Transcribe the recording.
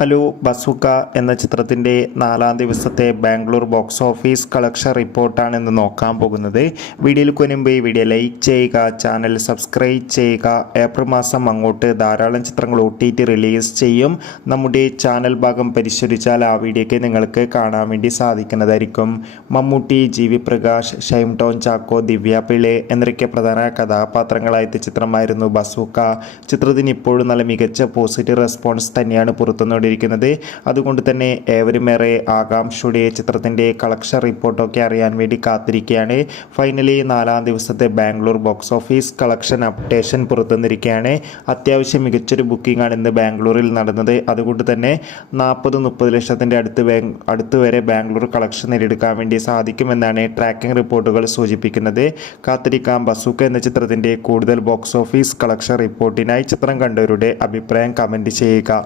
Hello bazooka എന്ന ചിത്രത്തിൻ്റെ 4-ാം ദിവസത്തെ ബാംഗ്ലൂർ ബോക്സ് ഓഫീസ് കളക്ഷൻ റിപ്പോർട്ടാണ് ഇന്ന് നോക്കാൻ പോകുന്നത്. വീഡിയോയിൽ മുൻപ് വീഡിയോ ലൈക്ക് ചെയ്യുക, ചാനൽ സബ്സ്ക്രൈബ് ചെയ്യുക. ഏപ്രിൽ മാസം അങ്ങോട്ട് ധാരാളം ചിത്രങ്ങൾ OTT റിലീസ് ചെയ്യും. നമ്മുടെ ചാനൽ ഭാഗം പരിശോധിച്ചാൽ ആ വീഡിയോയ്ക്ക് നിങ്ങൾക്ക് കാണാൻ വേണ്ടി സാധിക്കുന്നതായിരിക്കും. മമ്മൂട്ടി, GV പ്രകാശ്, ഷൈൻ ടോം ചാക്കോ, ദിവ്യ പിള്ളെ എന്നൊക്കെ പ്രധാന കഥാപാത്രങ്ങളായ ചിത്രമായിരുന്നു ബസൂക്ക. ചിത്രത്തിന് ഇപ്പോഴും നല്ല മികച്ച പോസിറ്റീവ് റെസ്പോൺസ് തന്നെയാണ് പുറത്തുനിന്ന് അതുകൊണ്ട് തന്നെ ഏവരുമേറെ ആകാംക്ഷയുടെ ചിത്രത്തിൻ്റെ കളക്ഷൻ റിപ്പോർട്ടൊക്കെ അറിയാൻ വേണ്ടി കാത്തിരിക്കുകയാണ്. ഫൈനലി 4-ാം ദിവസത്തെ Bangalore box office collection updation പുറത്തുവന്നിരിക്കുകയാണ്. അത്യാവശ്യം മികച്ചൊരു ബുക്കിംഗ് ആണ് ഇന്ന് ബാംഗ്ലൂരിൽ നടന്നത്. അതുകൊണ്ട് തന്നെ 40-30 ലക്ഷത്തിൻ്റെ അടുത്ത് വരെ ബാംഗ്ലൂർ കളക്ഷൻ നേടിയെടുക്കാൻ വേണ്ടി സാധിക്കുമെന്നാണ് ട്രാക്കിംഗ് റിപ്പോർട്ടുകൾ സൂചിപ്പിക്കുന്നത്. കാത്തിരിക്കാം ബസൂക്ക എന്ന ചിത്രത്തിൻ്റെ കൂടുതൽ ബോക്സ് ഓഫീസ് കളക്ഷൻ റിപ്പോർട്ടിനായി. ചിത്രം കണ്ടവരുടെ അഭിപ്രായം കമൻറ്റ് ചെയ്യുക.